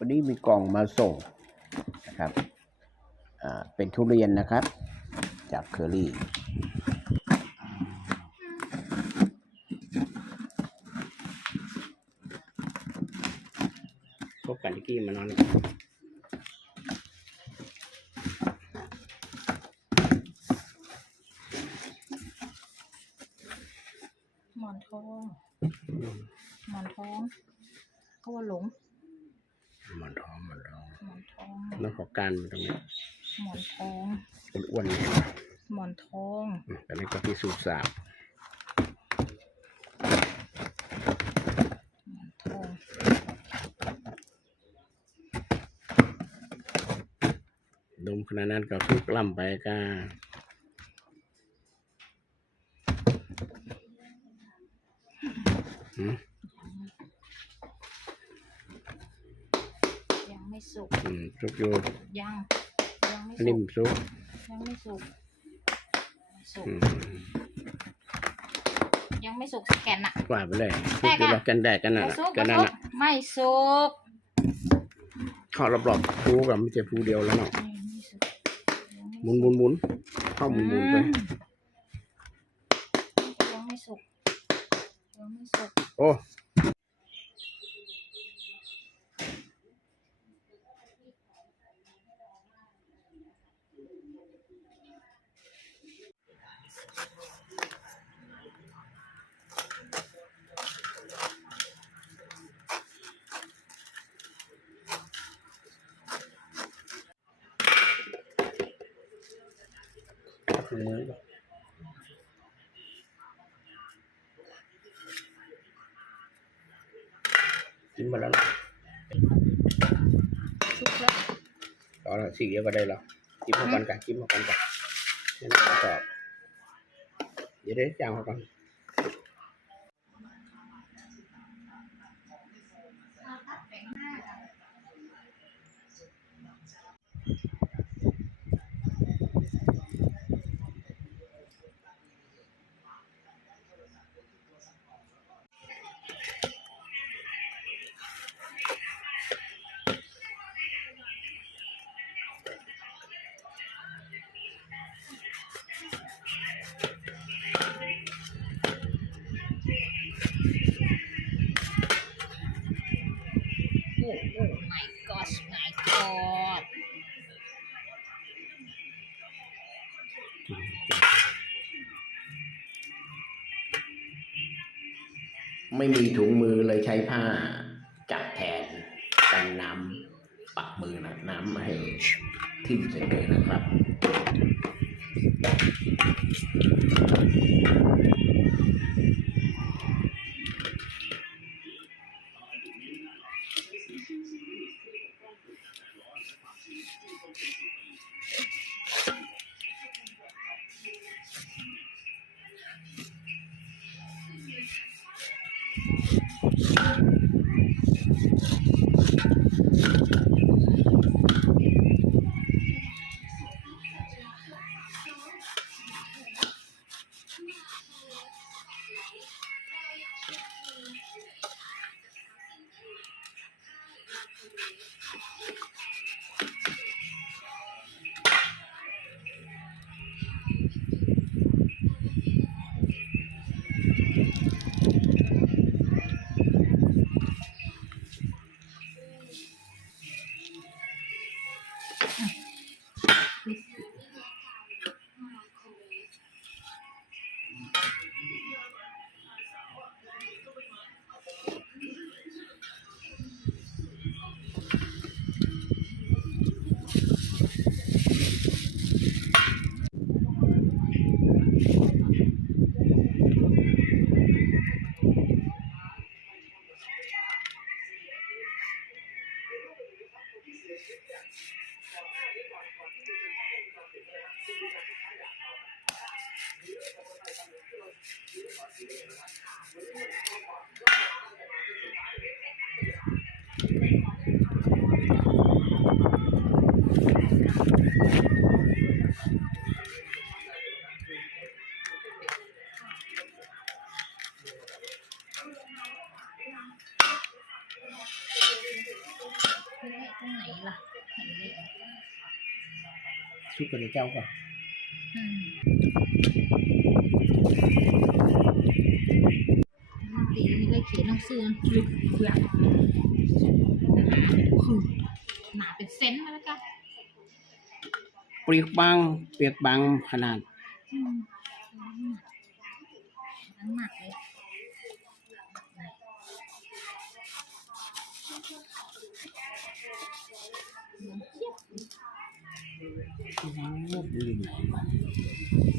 วันนี้มีกล่องมาส่งนะครับอ่าเป็นทุเรียนนะครับ จากเคอรี่พบกันที่กี้มานอนหมอนทองหมอนทองเขาว่าหลง หมอนทองหมอนทอง หมอ นทองน้องขอการมันตรงนี้หมอนทองเป็นอ้วนๆเนี่ยหมอนทองอืมแต่นี่ก็พิสูจน์ทราบหมอนทองดมขนาดนั้นก็คือกล่ำไปก็อืม ยัง ไม่สุกอืมซุกอยู่ยังยังไม่อันนี้สุกมันซุกยังไม่สุกสุกอืมยังไม่สุกแกนอะกว่าไปเลยแตกอะคือว่ากันได้กันนั่นไม่น่ะสุกกันไม่นั่นสุกน่ะไม่สุกเข้ารอบๆภูกับไม่ใช่ภูเดียวแล้วเนาะยังไม่สุกยังไม่หมุนหมุนหมุนเข้าหมุนหมุนไปยังไม่สุกยังไม่สุกโอ้ ถุงมือก่อนกินมาแล้วนะสุกแล้วต่อแล้วสี my god my god ไม่มีถุงมือเลยใช้ผ้า จับแทนกันน้ำปักมือนะน้ำม่ให้ทิ่มเสร็จเลยนะครับ เชุกกันเจ้าก่อนอืมดีเลยเขียนหนังสืออังกฤษเพื่อหนาคือหนาเป็นเซนต์มาแล้วกันเปรียกบางเปรียกบางขนาด อืมนั่นหนักเลย รูปอ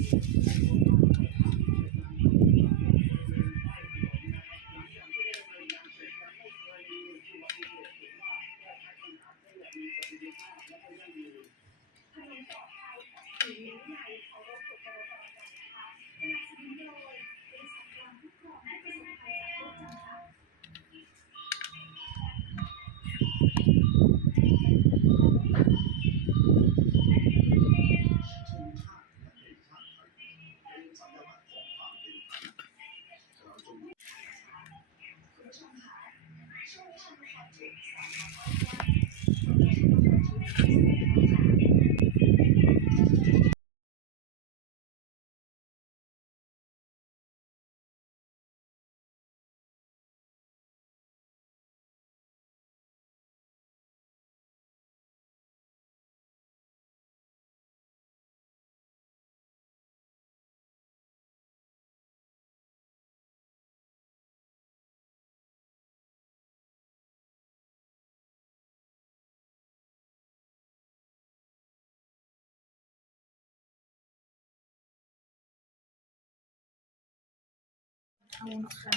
เอานะคะ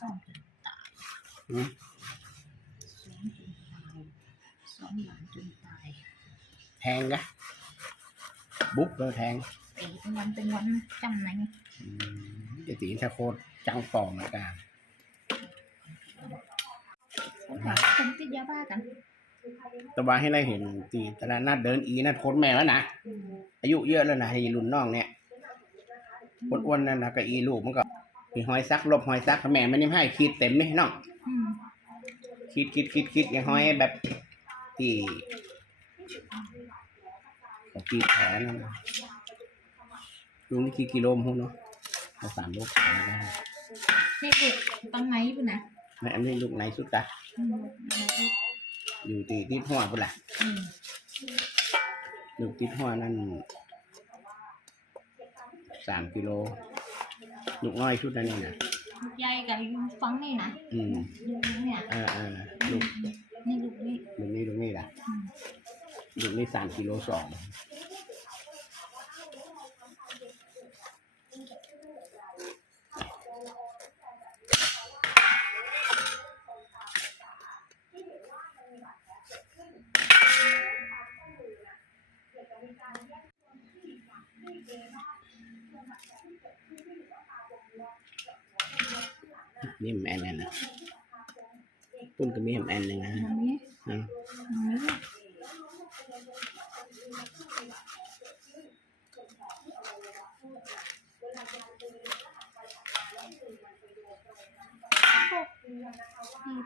สองจนตายหืมสองจนตายสองหลานจนตายแทงกะบุ๊กเลยแทงตีเป็นวันเป็นวันจำไหนอืมจะตีถ้าโคตรจังฟองนะกาผมว่าคนติดยาบ้ากันแตะวันให้ได้เห็นตีตลาดนัดเดินอีนั่นโคตรแม่แล้วนะอืมอายุเยอะแล้วนะไอ้รุ่นน้องเนี่ย อ้วนๆนั่นนะก็อีลูกมันก็มีหอยซักลบหอยซักแม่มันยังให้คิดเต็มนี่น้องอืมคิดคิดคิดคิดอย่างห้อยแบบที่ของกีดแผลนั่นน่ะลุงนี่กี่กิโลมั้งเนาะเอาสามลูกแผลนะนี่คือตั้งไหนปุ่นนะแม่อันนี้ลูกไหนสุดตะอืมอะไรที่อยู่ตีที่หัวปุ่นละอืมลูกที่หัวนั่น สามกิโลลูกน้อยชุดนั่นนี่นะลูกใหญ่กับลูกฟังนี่นะอืมลูกนี้เนี่ยเออเออลูกนี่ลูกนี่ลูกนี้ลูกนี้ล่ะอืมลูกนี้สามกิโลสอง นี่แมนนั่นนะ ปุ่นก็มีแมนหนึ่งนะอันนี้อ่าอ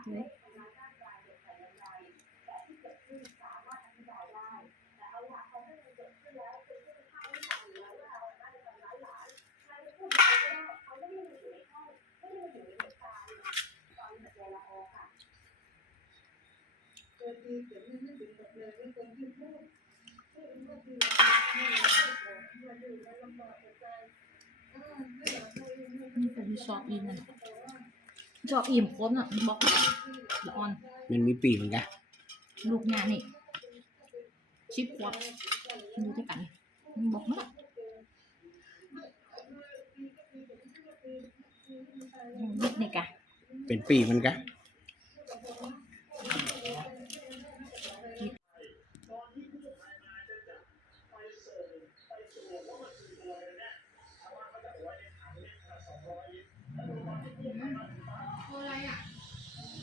ันนี้ รีบเลยนี่เป็นชอบอิ่มมันชอบอิ่มโค้นอะบอกละอ่อน มันมีปีกเหมือนกันลูกงานนี่ชิปควบดูด้วยกันมันบอกมานิดนี่กะเป็นปีกเหมือนกัน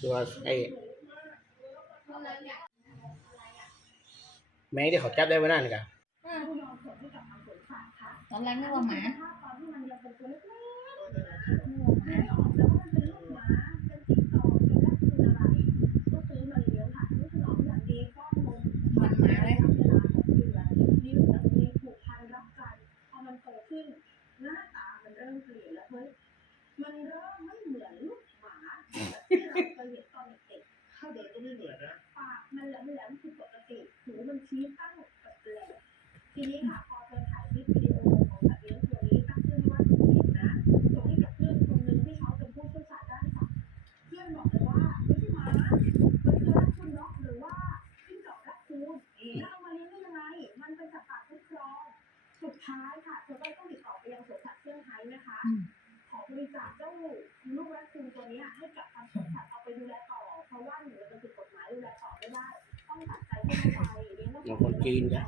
ตัวไอแม่ที่เขาจับได้ไว้นั่นกะตอนแรกนึกว่าหมามันเริ่มเปลี่ยนแล้วเฮ้ยมัน ต่